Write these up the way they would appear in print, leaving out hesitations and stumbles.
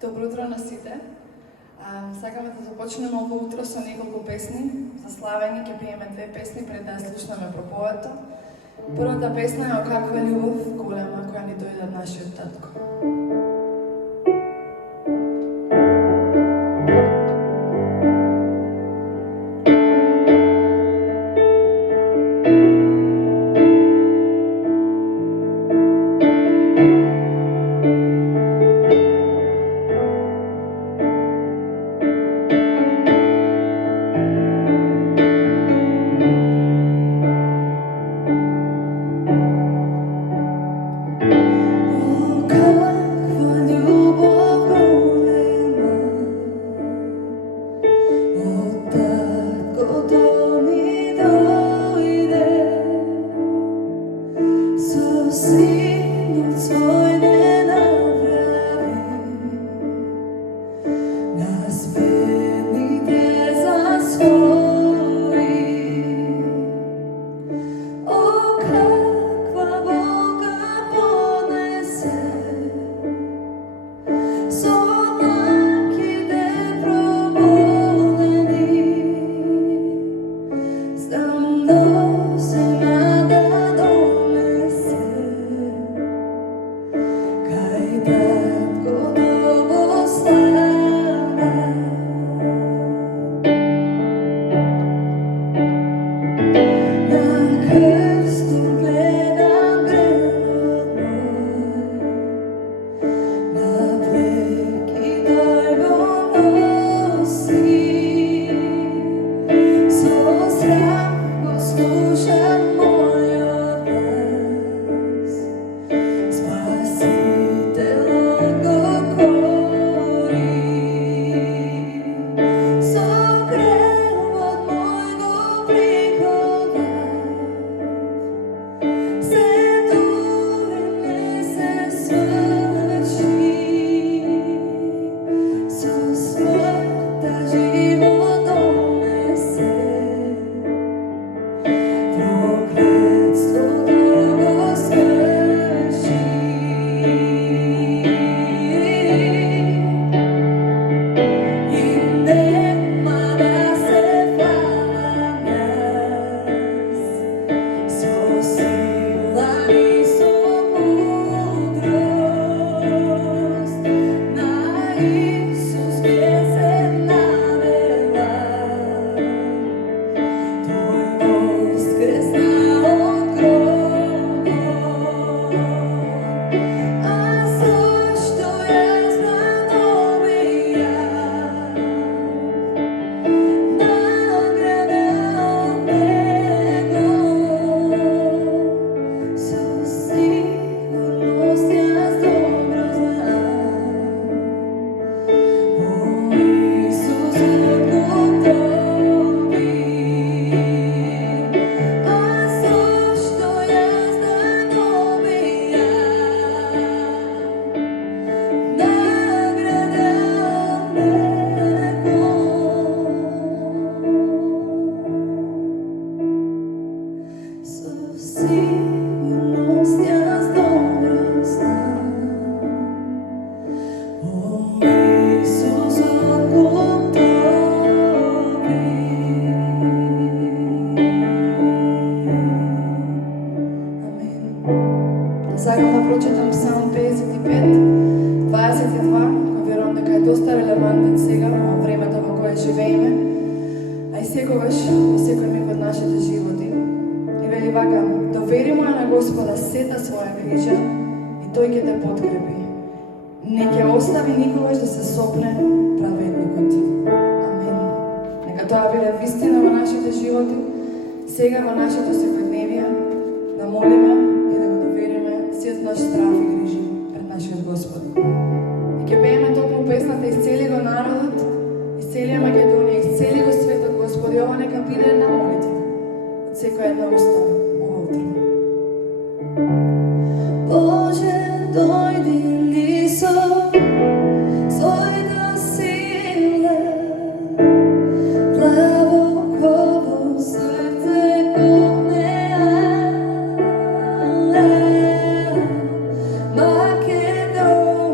Добро утро на сите. Сакаме да започнеме ово утро со неколку песни. За славење ќе приеме две песни пред да слушнеме проповедта. Првата песна е "О каква љубов голема која ни дојде од нашиот татко". Сакам да прочитам Псалм 55, 22, кој верувам дека е доста релевантен сега во времето во кое живееме, а и секогаш во секој миг од нашите животи. И вели вака: "Довери му на Господа сета своја грижа и тој ќе те подкрепи. Не ќе остави никогаш да се сопне праведникот." Амин. Нека тоа биде вистина во нашите животи, сега во нашето секојдневие, да молиме и да го довериме сиот наш страв и грижи пред нашиот Господ. И ќе пееме токму песната "Исцели го народот, исцели Македонија, исцели го светот, Господи", ова нека биде една молитва од секоја една уста ова утро. Боже, дојди ни со својата сила, длабоко срце копнеа, Македонија,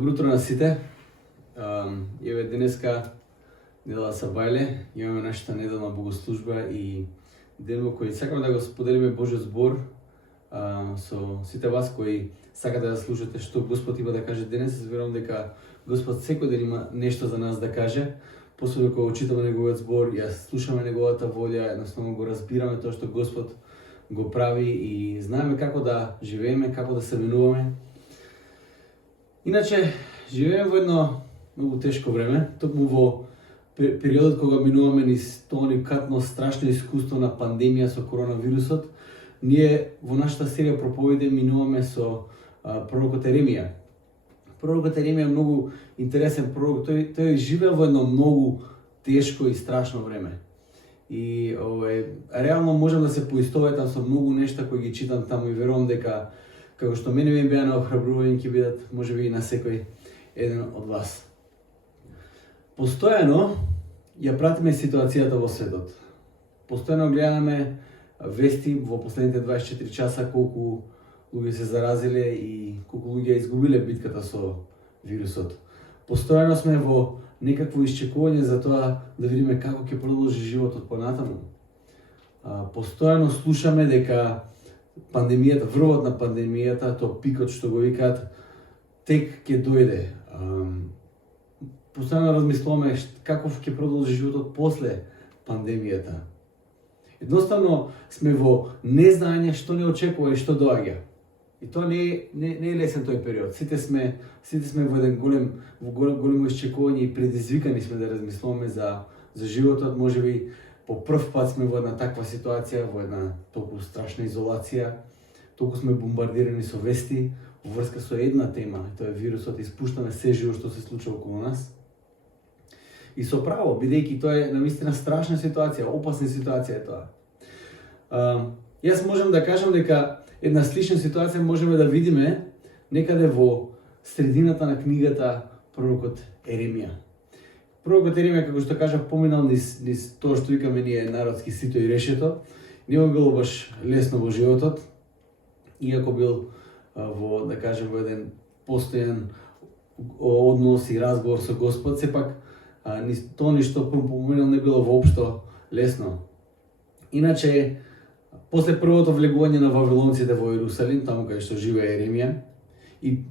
Добро утро на сите. Еве денеска недела Сабајле, имаме нашата неделна богослужба и ден во кој сакаме да го споделиме Божјиот збор со сите вас кои сакате да слушате што Господ има да каже денес. Верувам дека Господ секој ден има нешто за нас да каже. Посебно кога читаме неговиот збор, ја слушаме неговата волја, едноставно го разбираме тоа што Господ го прави и знаеме како да живееме, како да се менуваме. Иначе, живееме во едно многу тешко време, токму во периодот кога минуваме низ тоа уникатно страшно искуство на пандемија со коронавирусот. Ние во нашата серија проповеди минуваме со пророкот Еремија. Пророкот Еремија е многу интересен пророк, тој живеел во едно многу тешко и страшно време. И реално можам да се поистоветам со многу нешта кои ги читам таму и верувам дека како што мене ми беа наохрабрување ќе бидат можеби и на секој еден од вас. Постојано ја пратиме ситуацијата во светот. Постојано гледаме вести во последните 24 часа колку луѓе се заразиле и колку луѓе изгубиле битката со вирусот. Постојано сме во некакво исчекување за тоа да видиме како ќе продолжи животот понатаму. Постојано слушаме дека пандемијата, врвот на пандемијата, тоа пикот што го викаат, тек ќе дојде. Постојано размислуваме каков ќе продолжи животот после пандемијата. Едноставно сме во незнање што не очекува и што доаѓа. И тоа не е лесен тој период. Сите сме во еден големо исчекување и предизвикани сме да размислуваме за животот. Можеби по прв пат сме во една таква ситуација, во една толку страшна изолација. Толку сме бомбардирани со вести во врска со една тема, тоа е вирусот, и спуштаме се живо што се случува околу нас. И со право, бидејќи тоа е навистина страшна ситуација, опасна ситуација е тоа. Јас можам да кажам дека една слична ситуација можеме да видиме некаде во средината на книгата пророкот Еремија. Пророкот Еремија, како што кажа, поминал низ тоа што викаме ние народски сито и решето. Не му било баш лесно во животот, иако бил во, да кажем, во еден постојан однос и разговор со Господ, сепак тоа ништо поминал не било воопшто лесно. Иначе, после првото влегување на вавилонците во Јерусалим, таму каде што живее Еремија, и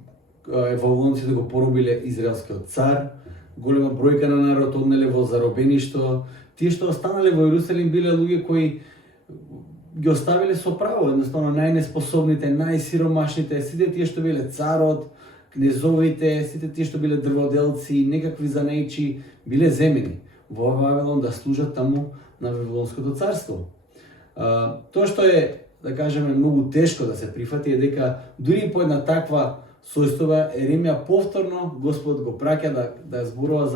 вавилонците го поробиле израелскиот цар, голема бројка на народ однеле во заробеништво. Тие што останале во Јерусалим биле луѓе кои ги оставиле со право, едноставно најнеспособните, најсиромашните, сите тие што биле царот, кнезовите, сите тие што биле дрводелци, некакви занаичи, биле земени во Вавилон да служат таму на Вавилонското царство. Тоа што е, да кажеме, многу тешко да се прифати е дека дури по една таква состојба Еремија повторно Господ го праќа да зборува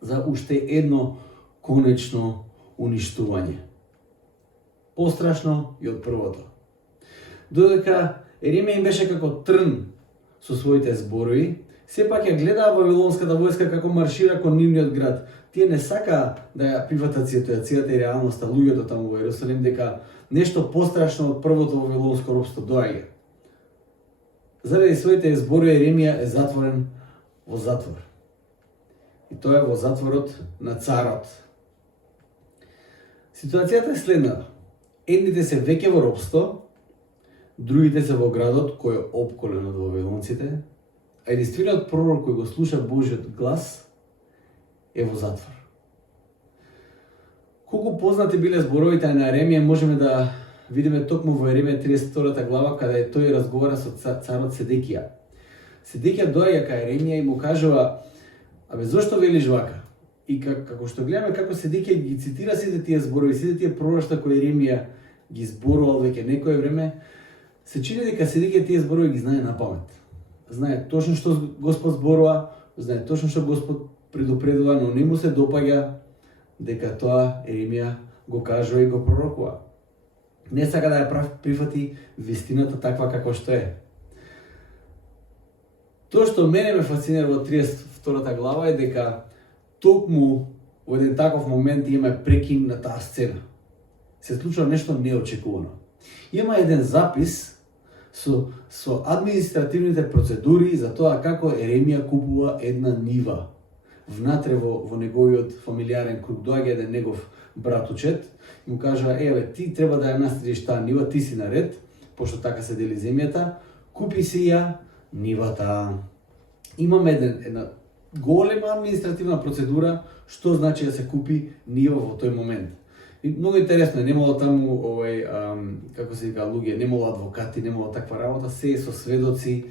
за уште едно конечно уништување. Пострашно и од првото. Додека Еремија им беше како трн со своите зборови, сепак ја гледаа вавилонската војска како маршира кон нивниот град. Тие не сака да ја прифатат ситуацијата и реалноста, луѓето таму во Јерусалим, дека нешто пострашно од првото вавилонско робство доаѓа. Заради своите зборови Еремија е затворен во затвор. И тоа е во затворот на царот. Ситуацијата е следната. Едните се веќе во робство, другите се во градот кој е опколен од вавилонците, а единствениот пророк кој го слуша Божјиот глас е во затвор. Колку познати биле зборовите на Еремија можеме да видиме токму во Еремија 32 глава, каде тој разговара со царот Седекија. Седекија доаѓа кај Еремија и му кажува: "Абе, зошто велиш вака?" И како што гледаме како Седекија ги цитира сите тие зборови, сите тие пророштва кои Еремија ги зборувал веќе некое време, се чини дека Седекија тие зборови ги знае на памет. Знае точно што Господ зборува, знае точно што Господ предупредува, но не му се допаѓа дека тоа Еремија го кажува и го пророкува. Не сака да ја прифати вистината таква како што е. Тоа што мене ме фасцинира во 32 глава е дека токму во еден таков момент имаме прекин на таа сцена. Се случува нешто неочекувано. Има еден запис со административните процедури за тоа како Еремија купува една нива. Внатре во неговиот фамилиарен круг доаѓа еден негов братучет и му кажа: еве, ти треба да ја наследиш таа нива, ти си наред, пошто така се дели земјата, купи си ја нивата. Имаме една голема административна процедура што значи да се купи нива во тој момент. И многу интересно е, немало таму како се вика, луѓе, немало адвокати, немало таква работа, се е со сведоци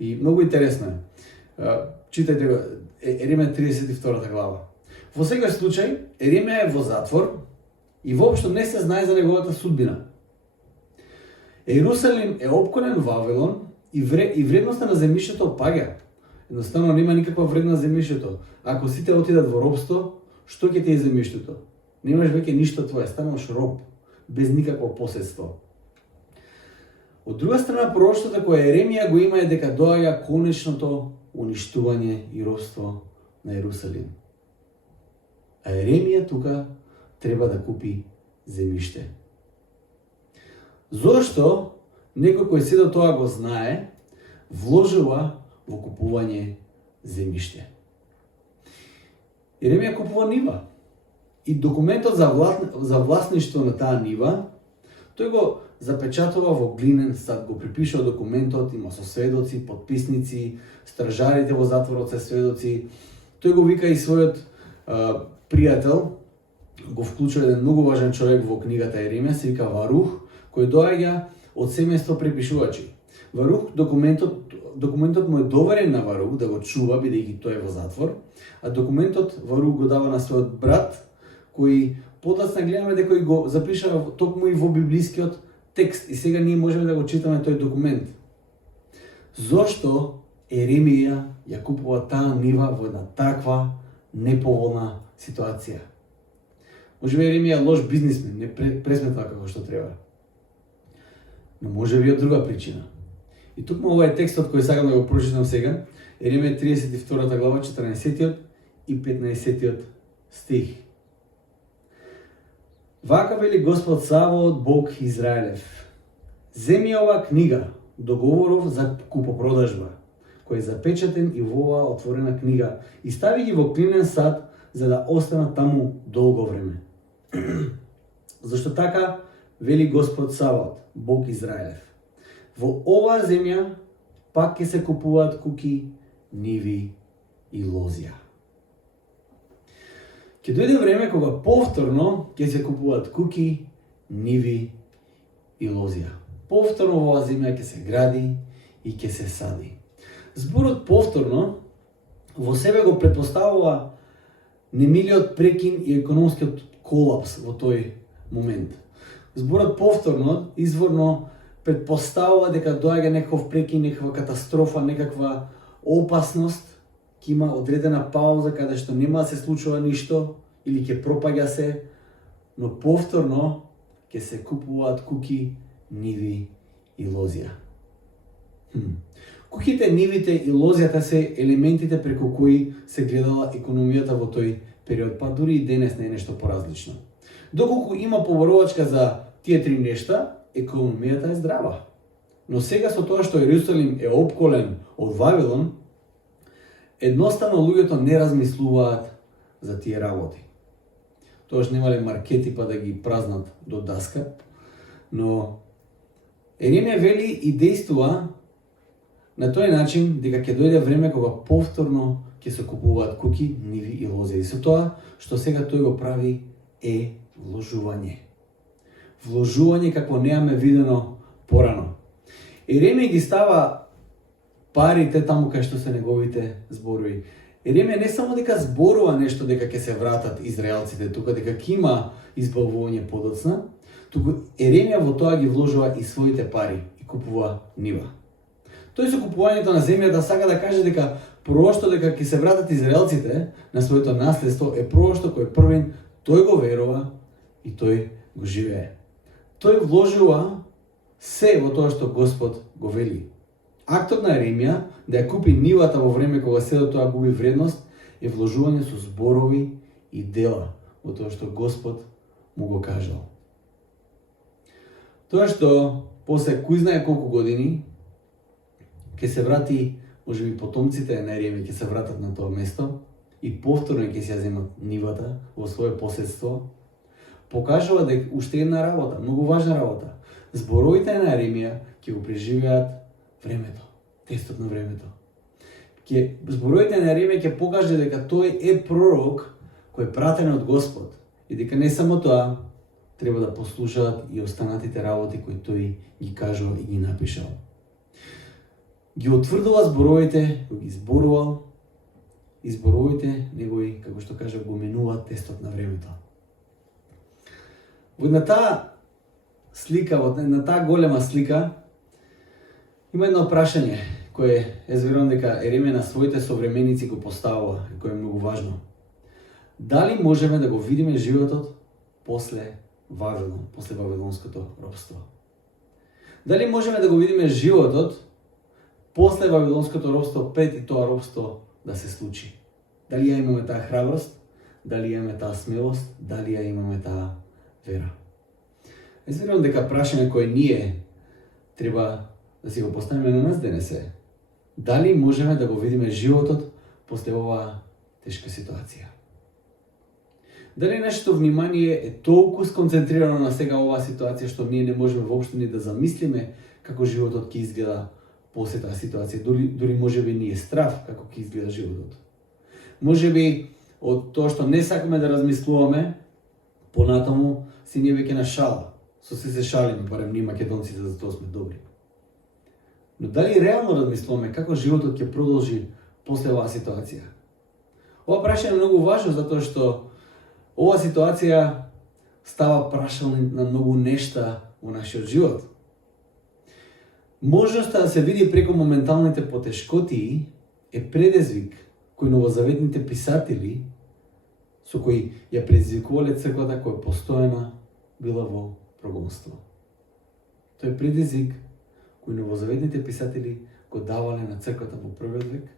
и многу интересно е. Читајте го Еремија 32 глава. Во секој случај Еремија е во затвор и воопшто не се знае за неговата судбина. Ерусалим е опколен Вавилон и вредноста на земјиштето паѓа. Едноставно нема никаква вредност земјиштето. Ако сите отидат во робство, што ќе ти е земјиштето? Немаш веќе ништо твое, стануваш роб, без никакво посредство. Од друга страна, пророштвото кое Еремија го има е дека доаѓа конечното уништување и робство на Ерусалим. А Еремија тука треба да купи земјиште. Зошто некој кој се до тоа го знае, вложува во купување земјиште? Еремија купува нива. И документот за власништво на таа нива, тој го запечатува во глинен сад, го припишува документот, има со сведоци, подписници, стражарите во затворот се сведоци. Тој го вика и својот пријател, го вклучува еден многу важен човек во книгата Еремија, се вика Варух, кој доаѓа од семејство препишувачи. Варух, документот му е доверен на Варух да го чува, бидејќи тој е во затвор, а документот Варух го дава на својот брат, кој подоцна гледаме дека го запишава токму и во библискиот текст и сега ние можеме да го читаме тој документ. Зошто Еремија ја купува таа нива во една таква неповолна ситуација? Може би Еремија лош бизнисмен, не пресметна како што треба. Но може би од друга причина. И тукму ова е текстот кој сакам да го прочитам сега, Еремија 32 глава, 14 и 15 стих. Вака вели Господ Саваот, Бог Израелев: земи ова книга, договоров за купопродажба, кој е запечатен и во оваа отворена книга, и стави ги во клинен сад, за да останат таму долго време. Зашто така вели Господ Саваот, Бог Израелев: во оваа земја пак ќе се купуваат куки, ниви и лозја. Ќе дојде време кога повторно ќе се купуваат куки, ниви и лозја. Повторно во оваа земја ќе се гради и ќе се сади. Зборот повторно во себе го претпоставува немилиот прекин и економскиот колапс во тој момент. Зборот повторно изворно претпоставува дека доаѓа некаков прекин, некаква катастрофа, некаква опасност, ќе има одредена пауза каде што нема да се случува ништо или ќе пропаѓа се, но повторно ќе се купуваат куки, ниви и лозја. Куките, нивите и лозјата се елементите преку кои се гледала економијата во тој период, па дури и денес не е нешто поразлично. Доколку има поборувачка за тие три нешта, економијата е здрава. Но сега со тоа што Ерусалим е опколен од Вавилон, едноставно луѓето не размислуваат за тие работи. Тоаш немале маркети па да ги празнат до даска, но Еремија вели и действува на тој начин дека ќе дојде време кога повторно ќе се купуваат куки, ниви и лозја. И со тоа што сега тој го прави е вложување. Вложување какво неаме видено порано. Еремија ги става парите таму кај што се неговите зборови. Еремија не само дека зборува нешто дека ќе се вратат израелците тука, дека ќе има избавување подоцна, туку Еремија во тоа ги вложува и своите пари и купува нива. Тој со купувањето на земјата сака да каже дека пророштво дека ќе се вратат израелците на своето наследство е пророштво кој првен тој го верува и тој го живее. Тој вложува се во тоа што Господ го вели. Актот на Еремија да ја купи нивата во време кога се до тоа губи вредност е вложување со зборови и дела во тоа што Господ му го кажал. Тоа што после кој знае колку години, ќе се врати, може би потомците на Еремија ќе се вратат на тоа место и повторно ќе се ја земат нивата во свое поседство, покажува дека уште една работа, многу важна работа. Зборовите на Еремија ќе го преживеат времето, тестот на времето. Зборовите на Еремија ќе покаже дека тој е пророк кој е пратен од Господ и дека не само тоа, треба да послушаат и останатите работи кои тој ги кажува и ги напишал. Ги утврдува зборовите, кои ги зборувал, и зборовите негови, како што кажа, го менуваат тестот на времето. Во една таа слика, во една таа голема слика, има едно прашање кое верувам дека Еремија на своите современици го поставува и кое е многу важно. Дали можеме да го видиме животот после Вавилон, после вавилонското робство? Дали можеме да го видиме животот после вавилонското робство, пред и тоа робство да се случи? Дали ја имаме таа храброст? Дали ја имаме таа смелост? Дали ја имаме таа вера? Верувам дека прашање кое ние треба да си го поставиме на нас денес е: дали можеме да го видиме животот после оваа тешка ситуација? Дали нашето внимание е толку сконцентрирано на сега оваа ситуација што ние не можеме воопшто ни да замислиме како животот ќе изгледа после таа ситуација, дури можеби ни е страв како ќе изгледа животот. Можеби од тоа што не сакаме да размислуваме, понатаму си ние веќе на шала. Со се шалиме, барем ние македонците, за тоа сме добри. Но дали реално размислуваме како животот ќе продолжи после оваа ситуација? Ова прашање е многу важно затоа што оваа ситуација става прашање на многу нешта во нашиот живот. Можноста да се види преку моменталните потешкотии е предизвик кој новозаветните писатели со кои ја предизвикувале црквата која постојана била во прогонство. Тој е предизвик кој новозаветните писатели го давале на црквата во првиот век.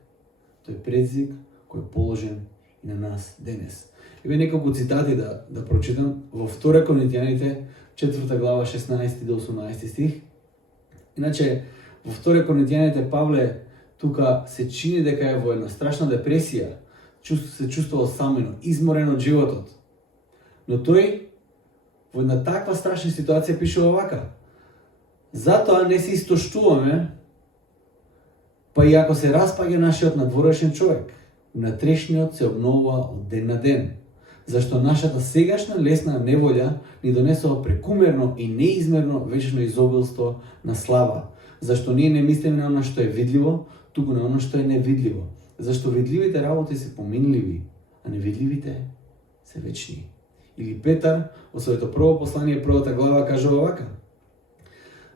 Тој е предизвик кој е положен и на нас денес. Еве неколку цитати да прочитам во 2 Коринтијаните 4 глава 16 до 18 стих. Иначе во 2 Коринтијаните Павле тука се чини дека е во една страшна депресија, се чувствувал самено, изморен од животот. Но тој во една таква страшна ситуација пишува вака: затоа не се истоштуваме, па и ако се распаѓа нашиот надворешен човек, внатрешниот се обновува од ден на ден, зашто нашата сегашна лесна неволја ни донесува прекумерно и неизмерно вечно изобилство на слава, зашто ние не мислиме на оно што е видливо, туку на оно што е невидливо, зашто видливите работи се поминливи, а невидливите се вечни. Или Петар во своето прво послание, првата глава, кажува вака: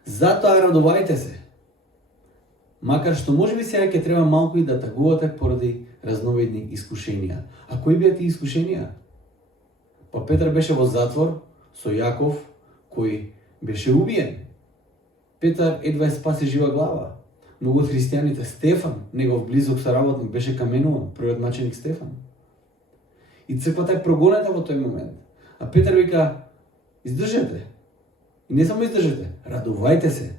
затоа радувајте се, макар што можеби сега ќе треба малку и да тагувате поради разновидни искушенија. А кои беа тие искушенија? Па Петар беше во затвор со Јаков, кој беше убиен. Петар едва спаси жива глава. Многу од христијаните, Стефан, негов близок соработник, беше каменуван, првиот маченик Стефан. И црквата е прогонета во тој момент. А Петар вика: издржете. И не само издржете, радувајте се.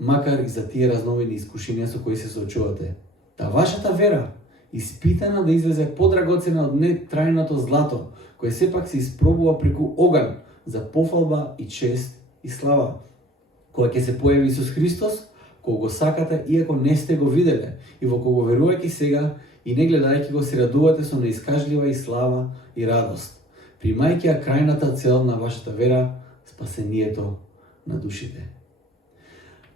Макар и за тие разновидни искушенија со кои се соочувате. Та вашата вера, испитана да излезе подрагоцена од нетрајното злато, кој сепак се испробува преку оган за пофалба и чест и слава. Кога ќе се појави Исус Христос, кога го сакате иако не сте го виделе, и во кого верувајќи сега и не гледајќи го се радувате со неискажлива и слава и радост, примајќи ја крајната цел на вашата вера, спасението на душите.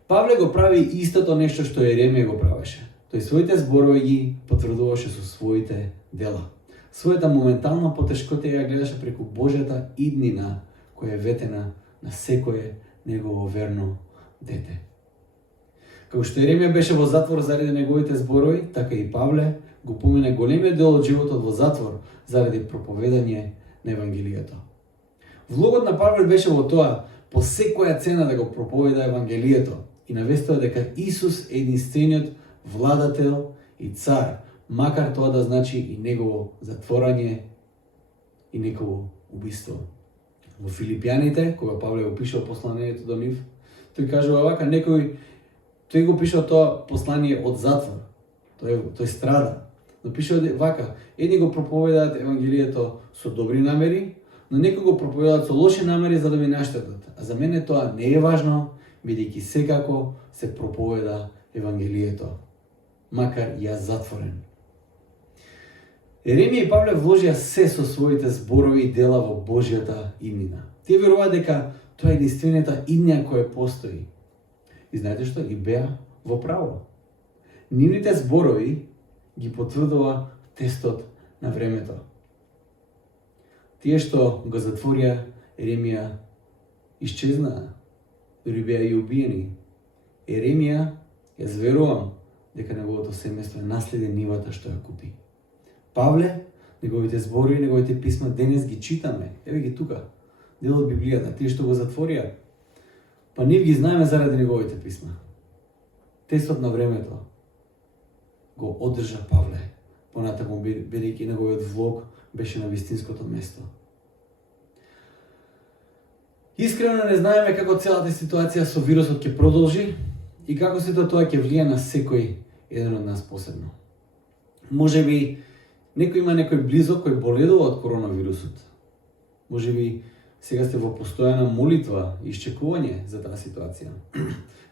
Павле го прави истото нешто што Еремија го правеше. Тој своите зборови ги потврдуваше со своите дела. Својата моментална потешкотија ја гледаше преку Божјата иднина која е ветена на секое негово верно дете. Како што Еремија беше во затвор заради неговите зборови, така и Павле го помине големиот дел од животот во затвор заради проповедање на Евангелието. Влогот на Павле беше во тоа по секоја цена да го проповеда Евангелието и навестува дека Исус е единствениот владател и цар, макар тоа да значи и негово затворање и негово убиство. Во Филипјаните, кога Павле го пишал посланието до нив, Тој кажува вака, тој го пишал тоа послание од затвор. Тој страда. Но пишува вака, едни го проповедаат евангелието со добри намери, но некои го проповедаат со лоши намери за да ми наштетат. А за мене тоа не е важно, бидејќи секако се проповеда евангелието, макар и јас затворен. Еремија и Павле вложија се со своите зборови и дела во Божјата иднина. Тие веруваат дека тоа е единствената иднина која постои. И знаете што? И беа во право. Нивните зборови ги потврдува тестот на времето. Тие што го затворија Еремија исчезнаа, дури беа и убиени. Еремија, јас верувам дека неговото семејство наследи нивата што ја купи. Павле, неговите зборови, неговите писма денес ги читаме. Еве ги тука, дел од Библијата, тие што го затворија. Па нив ги знаеме заради неговите писма. Тестот на времето го одржа Павле, понатаму бидејќи неговиот влог беше на вистинското место. Искрено не знаеме како целата ситуација со вирусот ќе продолжи и како сето тоа ќе влија на секој еден од нас посебно. Можеби некој близок кој боледува од коронавирусот. Можеби сега сте во постојана молитва и исчекување за таа ситуација.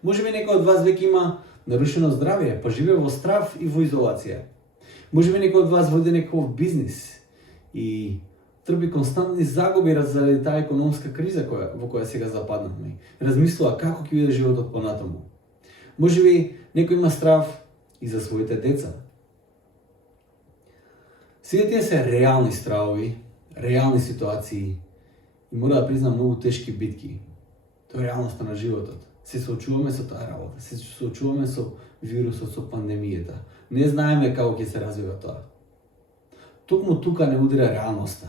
Можеби некој од вас веќе има нарушено здравје, па живее во страв и во изолација. Можеби некој од вас води некој бизнис и трпи константни загуби заради таа економска криза во која сега западнавме. Размислува како ќе биде животот понатаму. Можеби некој има страв и за своите деца. Сите тие се реални стравови, реални ситуации и мора да признам многу тешки битки. Тоа е реалноста на животот. Се соочуваме со таа работа, се соочуваме со вирусот, со пандемијата. Не знаеме како ќе се развива тоа. Токму тука не удира реалноста.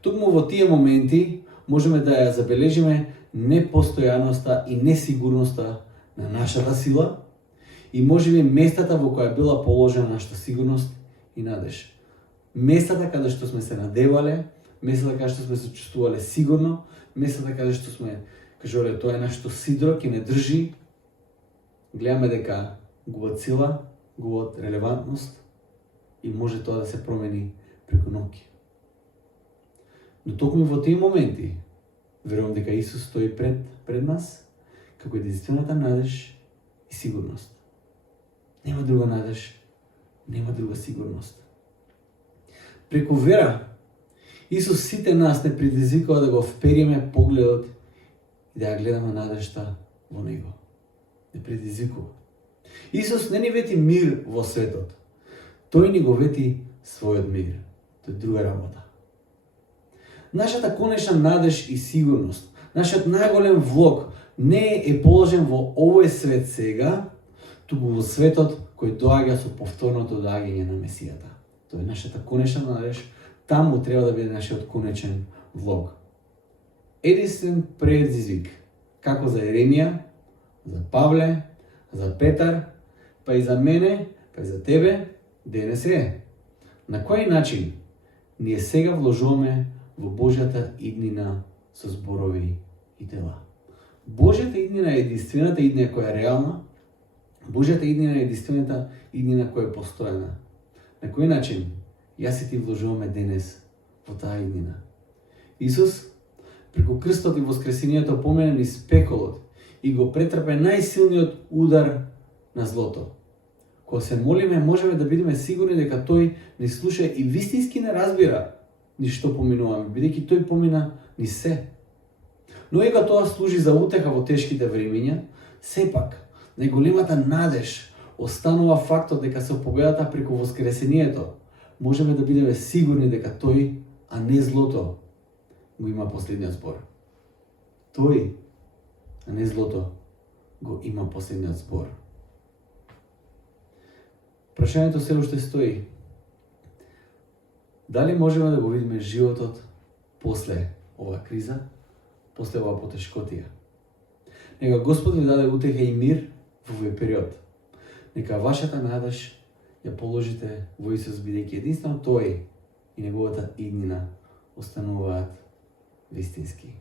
Токму во тие моменти можеме да ја забележиме непостојаноста и несигурноста на нашата сила и можеби местата во која била положена нашата сигурност и надеж. Местата каде што сме се надевале, местата каде што сме се чувствувале сигурно, местата каде што сме кажале тоа е нашето сидро, ќе не држи, гледаме дека губат сила, губат релевантност и може тоа да се промени преку ноќ. Но токму во тие моменти, верувам дека Исус стои пред нас, како единствената надеж и сигурност. Нема друга надеж, нема друга сигурност. Преку вера, Исус сите нас не предизвикува да го впериме погледот и да ја гледаме надежта во Него. Не предизвикува. Исус не ни вети мир во светот. Тој ни го вети својот мир. Тоа е друга работа. Нашата конечна надеж и сигурност, нашиот најголем влог не е положен во овој свет сега, туку во светот кој доаѓа со повторното доаѓање на Месијата. Тоа е нашата конечна надеж, таму треба да биде нашиот конечен влог. Единствен предизвик, како за Еремија, за Павле, за Петар, па и за мене, па и за тебе, денес е. На кој начин ние сега вложуваме во Божјата иднина со зборови и дела? Божјата иднина е единствената иднина која е реална, Божјата иднина е единствената иднина која е постојана. На кој начин јас и ти вложуваме денес во таа иднина? Исус, преку крстот и воскресението помина низ пеколот и го претрпе најсилниот удар на злото. Кога се молиме, можеме да бидеме сигурни дека тој ни слуша и вистински не разбира ни што поминуваме, бидејќи тој помина ни се. Но иако тоа служи за утеха во тешките времиња, сепак најголемата надеж останува фактот дека со победата преку воскресението можеме да бидеме сигурни дека тој, а не злото, го има последниот збор. Тој, а не злото, го има последниот збор. Прашањето се уште стои. Дали можеме да го видиме животот после оваа криза, после оваа потешкотија? Нека Господ ви даде утеха и мир во овој период. Нека вашата надеж ја положите во Исус, бидејќи единствено тој и неговата иднина остануваат вистински.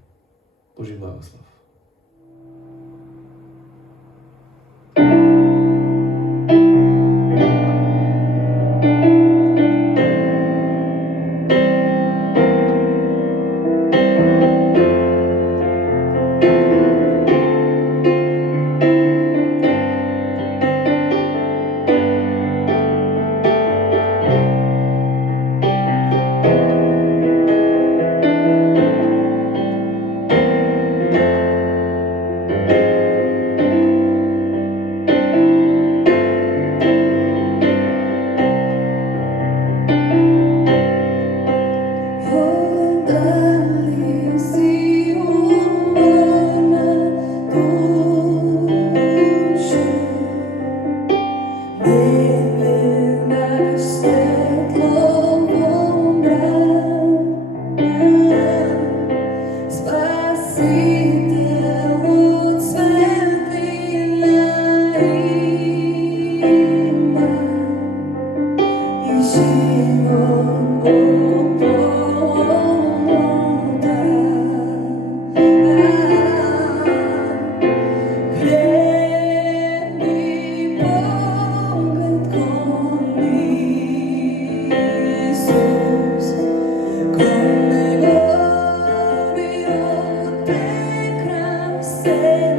Божи благослов. се